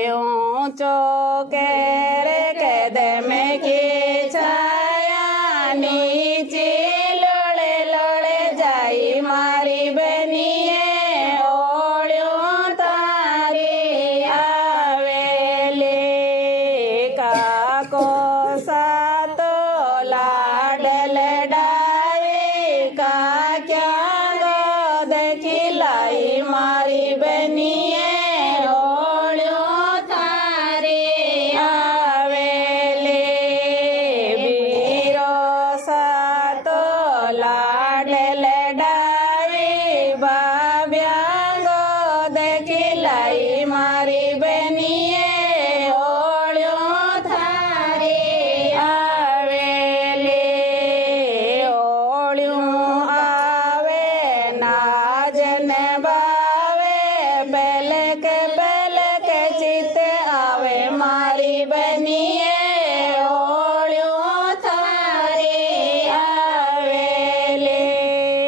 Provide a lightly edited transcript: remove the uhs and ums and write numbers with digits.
ऊंचो केरे कद में की छाया नीचे लोड़े लोड़े जाई मारी बनिए ओळ्यो तारी आवेली काको सातो लाडल डावे काक्या गोद खिलाई मारी बनिए मारी बनिए ओळ्यो थारी आवेली ओळ्यो आवे नाजन बावे पलक पलक चित आवे मारी बनिए